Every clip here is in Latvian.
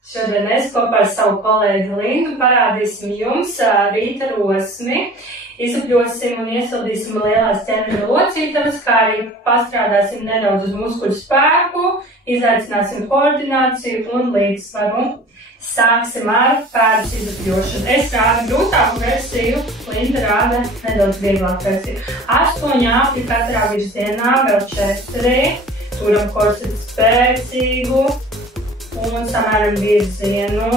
Šodien es kopā ar savu kolēģi Lindu parādīsim jums rīta rosmi. Izapļosim un iesildīsim lielās ķermeņa locītavas, kā arī pastrādāsim nedaudz uz muskuļu spēku, izaicināsim koordināciju un līdzsvaru. Sāksim ar pēdas izapļošanu. Es rādu grūtāku versiju, Linda rāda nedaudz vieglāku versiju. 8 apļi katrā virzienā, vēl 4. Turam korseti spēcīgu un samaram virzienu.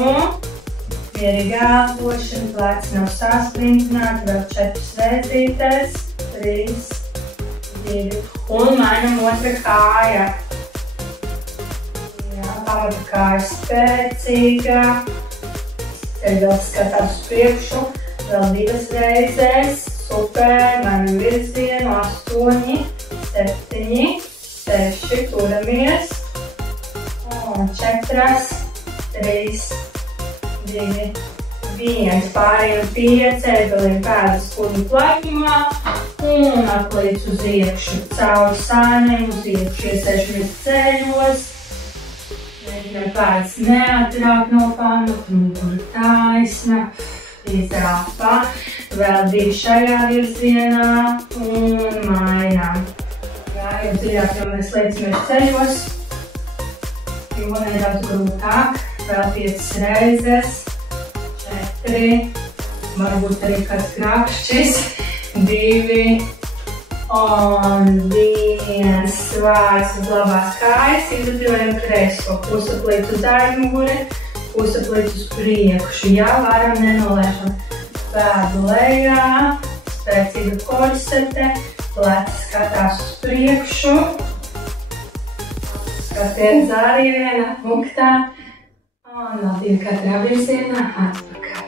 Mierīgi elpošana, pleci nav saspringtināti, vēl 4 reizītes, 3, 2, un mainam otra kāja. Jā, pamata kāja spēcīga, ceļvelis skatās uz priekšu, vēl 2 reizes, super, mainam virzienu, 8, 7, 6, turamies, un 4, 3, 2, 1. Pārējiem pie ceļgaliem pēdas kurņu plaķumā un atlīdz uz iekšu, cauri sāniem uz iekšu, iesēšamies ceļos. Mēģinām pēdas neatrāk no pamata, mugura taisna, izrāpā. Vēl 2 šajā virzienā un mainām. Jā, jau dziļāk, jo mēs liecamies ceļos, jo nedaudz grūtāk. Vēl 5 reizes, 4, varbūt arī kāds krākšķis, 2, un 1. Svārs uz labās kājas, izapļojam kreiso, pusaplīc uz aizmuguri, pusaplīc uz priekšu. Jā, varam nenolēšam pēdu lejā, spēcīga korsete, pleci skatās uz priekšu, skatiens arī vienā punktā. Un vēl 2 katrā virzienā, atpakaļ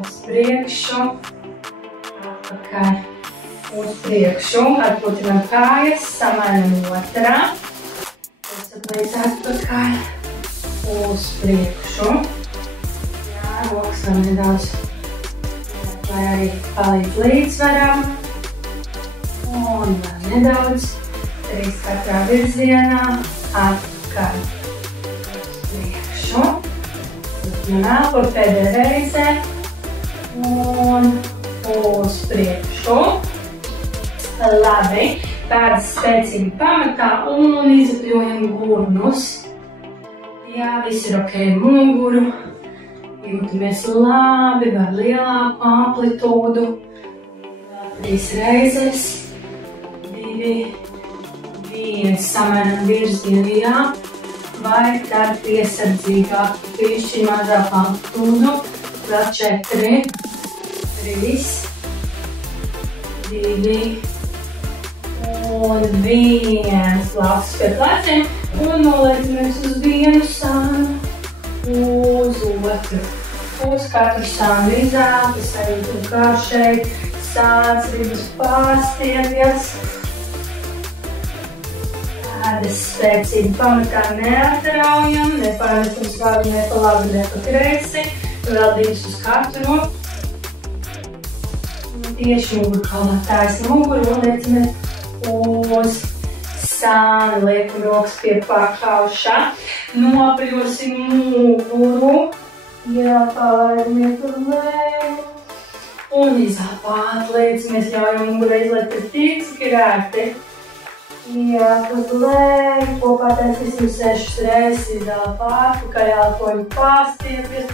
uz priekšu, atpakaļ uz priekšu, atputinam kājas, samainam otrā, pusaplīc atpakaļ uz priekšu. Jā, rokas vēl nedaudz, lai arī palīdz līdzsvaram. Un vēl nedaudz, 3 katrā virzienā, atpakaļ uz priekšu. Nākot pēdējā reize un uz priekšu. Labi, pēdas spēcīgi pamatā un izapļojam gurnus. Jā, viss ir ok muguru. Jūtamies labi, var lielāku amplitūdu. Vēl 3 reizes. 2, 1. Samainam virzienu, jā. Vai tad piesardzīgāk, pišķi mazāk amplitūdu, vēl 4, 3, 2, un 1. Plauks pie pleciem un noliecamies uz vienu sānu, uz otru. Uz katru sānu izelpi, sajūtam kā šeit sāns ribas pārstiepjas. Pēdas spēcīgi pamatā neatraujam, nepārnesam svaru ne pa labi, ne pa kreisi. Vēl 2 uz katru. Tieši mugurkaulā taisna muguru un liecamies uz sāni. Liekam rokas pie pakauša. Nopļosim muguru. Jā, palaidamies uz leju. Un izāpāt, liecamies, ļaujam muguru izliet tik, cik ir ērti. Jā, uz leju, kopā taisīsim 6 reizes, izelpa atpakaļ, elpoņu pārstiepjas,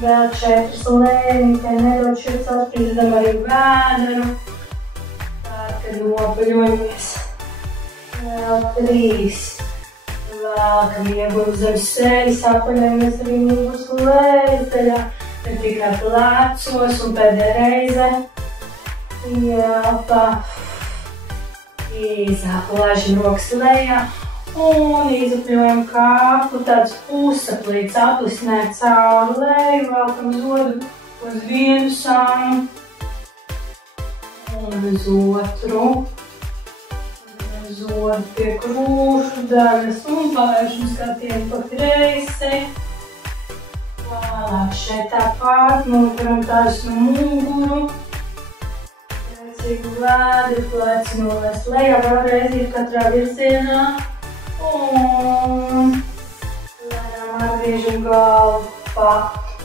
vēl 4 lēnītē, nedaudz šeit sasprindzam arī vēderu, tad nopaļojamies, vēl 3, vēlkam ieguru zem sejas, apaļojamies arī muguras lejas daļā, ne tikai plecos un pēdējā reize, ielpa. Izāplāžam rokas lejā un izapļojam kāpu, tāds pusaplīts aplisnēt cauri leju, velkam zodu uz vienu sānu un uz otru. Zodu pie krūšu daļas un palaižam skatienu pa kreisi. Tālāk šeit tāpat noturam taisnu muguru. Spēcīgu vēdru, pleci nolēst lejā, vēlreiz ir katrā virzienā. Un lēnām ar griežam galvu pa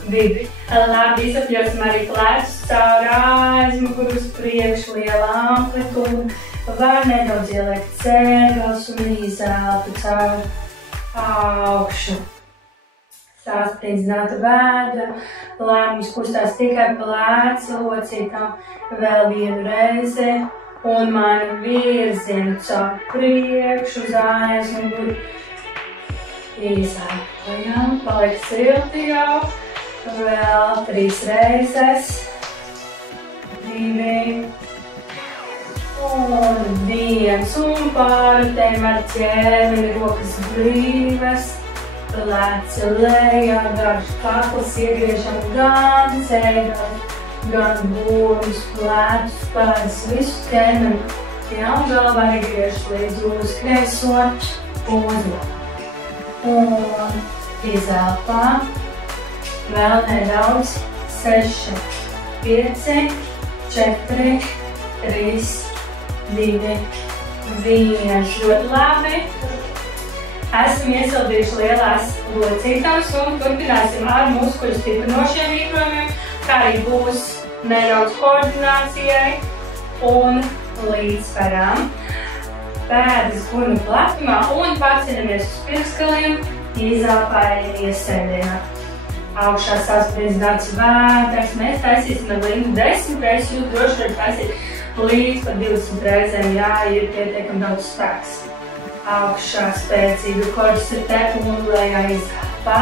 vidu. Labi, izapļosim arī plecus caur aizmuguru uz priekšu, liela amplitūda. Var nedaudz ielikt cēgals un izelpu caur augšu. Sāsprindzināt vēdra, lai mums kustās tikai pleci, locītām vēl vienu reizi un mainu virzienu caur priekšu uz aizmuguru. Izelpojam, paliek silti jau, vēl 3 reizes, 2 un 1 un pārutējam ar ķēmeni, rokas brīvas. Pleci lejā, garš kakls, iegriežam gan ceļu, gan būrus, plecus, pēdas, visu ķēmeni. Jā, un galvā iegriež līdz uz kreiso pozu. Un izelpā. Vēl nedaudz. 6, 5, 4, 3, 2, 1. Ļoti labi. Esam iesildījuši lielās locītavas un turpināsim ar muskuļu stiprinošiem rīkojumiem, kā arī būs nedaudz koordinācijai un līdzsvaram. Pēdas gurnu platumā un paceļamies uz pirksgaliem, izelpājam iesēdienā. Augšā saspriedzināts vēders, mēs taisīsim ar Lindu 10 reizes, jūs droši varat taisīt līdz pat 20 reizēm, jā, ir pietiekami daudz spēks. Augšā spēcīga korsete un lejā izelpā.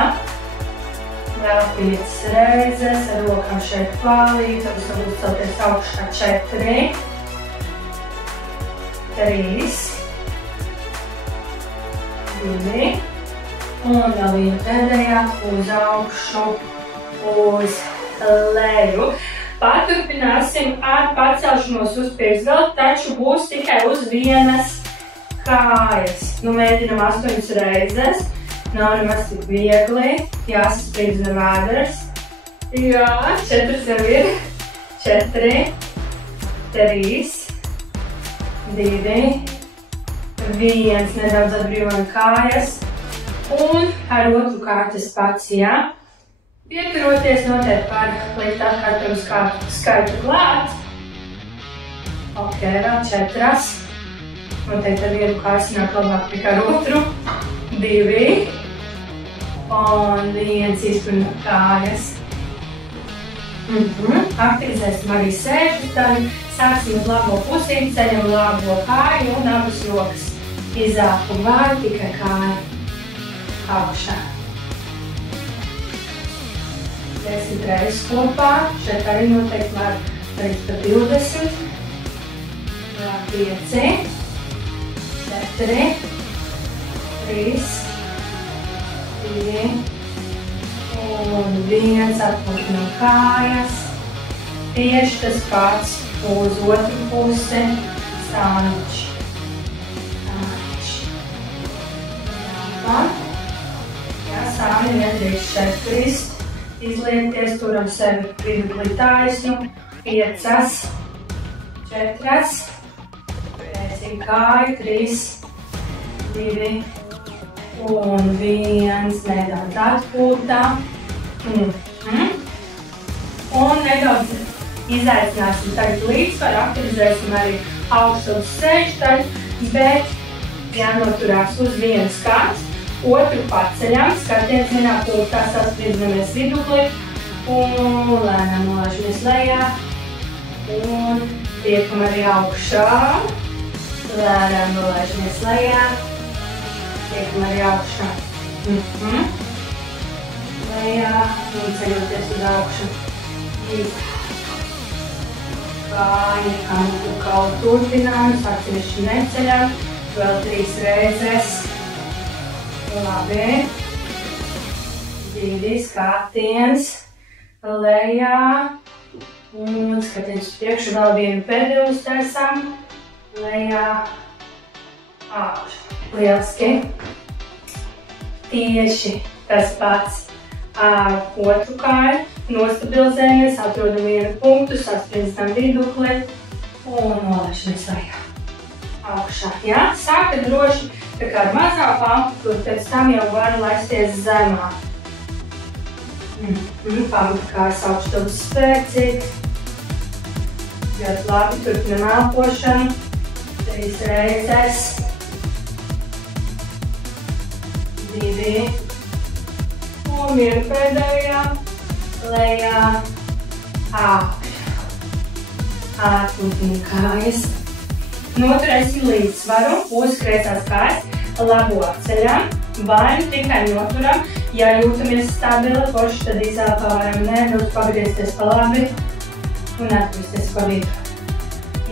Vēl 5 reizes, ar rokām šeit palīdz, tad būs celties augšā 4, 3, 2, un vēl viena pēdējā uz augšu, uz leju. Paturpināsim ar pacelšanos uz pirksgali, taču būs tikai uz vienas kājas. Nu, mēģinam 8 reizes. Nav nemaz tik viegli. Jāsasprindzina vēders. Jā, 4 jau ir. 4, 3, 2, 1. Nedaudz atbrīvojam kājas. Un ar otru kāju tas pats, jā. Pieturoties noteikti var likt atkārtojumu skaitu klāt. Ok, vēl 4. Noteikti ar vienu kāju sanāk labāk nekā ar otru. 2. Un 1 izpilnot kājas. Aktivizēsim arī sēžu daļu. Sāksim uz labo pusīti, ceļam labo kāju un abas rokas. Izelpu vai tikai kāju augšā. 10 reizes kopā. Šeit arī noteikti var teikt par 20. 5. 4, 3, 2, un 1. Atpūtinam kājas. Tieši tas pats uz otru pusi. Sāniņš. Jā, sāniņi nedrīkst šeit krist. Izliekties, turam sevi viduklī taisnu. 5, 4, kāju, 3, 2 un 1. Nedaudz atpūtām. Un nedaudz izaicināsim tagad līdzsvaru, aktivizēsim arī augstu uz sēžu daļu, bet jānoturās uz vienas kājas, otru paceļam, skatienā pultā sasprindzinamies viduklī un lēnām nolaižamies lejā un tiekam arī augšā. Lēnām nolaižamies lejā, tiekam arī augšā. Lejā un ceļoties uz augšu. Kāja, kampu kaulu turpinām, atsevišķi neceļam, vēl 3 reizes. Labi. 2 skatiens lejā un skatiens uz priekšu, vēl vienu pēdējo uztaisām. Lejā, augšā. Lieliski. Tieši tas pats ar otru kāju. Nostabilizējamies, atrodam vienu punktu, sasprindzam vidukli un nolaižamies lejā. Augšā. Jā, sākat droši tā kā ar mazāku amplitūdu, pēc tam jau var laisties zemāk. Pamatkājas augstums spēcīgs. Ļoti labi, turpinam elpošanu. 3 reizes. 2. Un vienu pēdējā. Lejā. Augšā. Atpūtina kājas. Noturēsim līdzsvaru uz kreisās kājas. Labo ceļam. Vai tikai noturam. Ja jūtamies stabili, forši, tad izelpā varam nedaudz pagriezties pa labi un atpūsties pa vidu.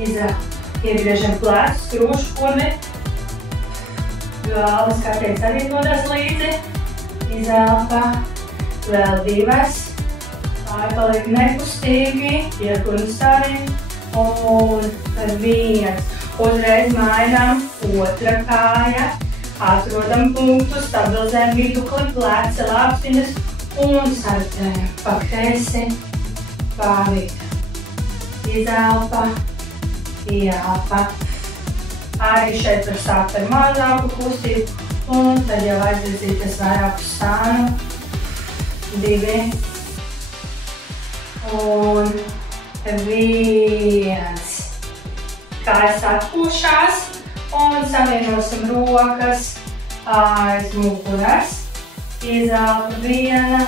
Izelpā. Iegriežam plecus, krūšu koni. Galvas, kā teiks, arī dodas līdzi. Izelpā. Vēl 2. Kāja paliek nekustīgi. Iekurnas arī. Un 1. Uzreiz mainām. Otra kāja. Atrodam punktu, stabilizējam vidukli, pleci, lāpstiņas un sardzējam pa kreisi, pa vidu. Izelpa, ieelpa. Arī šeit var sākt ar mazāku kustību un tad jau aizvirzīties vairāk uz sānu. 2. Un 1. Kājas atpūšās. Un savienosim rokas aiz muguras. Izelpa 1.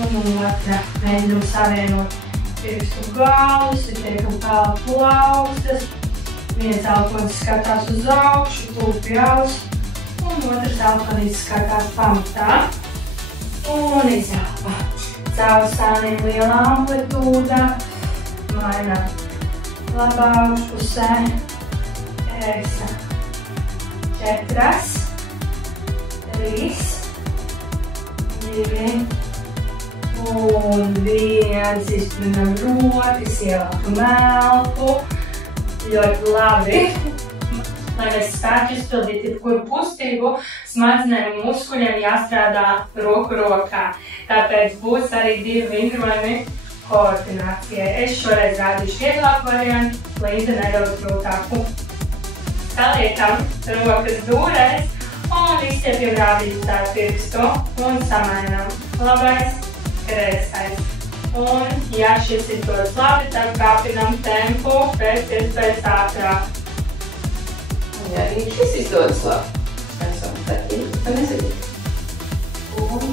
Un otra. Mēģinam savienot pirkstu galus, tiekam kālu plaukstas. Viens elponis skatās uz augšu, tūpi aus. Un otrs elponis skatās pamatā. Un izelpa. Caur sāniem liela amplitūda. Mainām labā augšpusē. 4, 3, 2 un 1. Izplinam rokas, ievelkam elpu. Ļoti labi. Lai mēs spētu izpildīt jebkuru kustību, smadzenēm un muskuļiem jāstrādā roku rokā. Tāpēc būs arī 2 vingrojumi koordinācijai. Es šoreiz rādīšu vieglāku variantu, Līta nedaudz grūtāku. Saliekam rokas dūrēs un izstiepjam rādītāju pirkstu un samainām. Labais, kreisais. Un, ja šis ir dots labi, tad kāpinam tempu pēc iespējas ātrāk. Ja arī šis izdodas labi. Esam tad ir, tad nesadīt. Un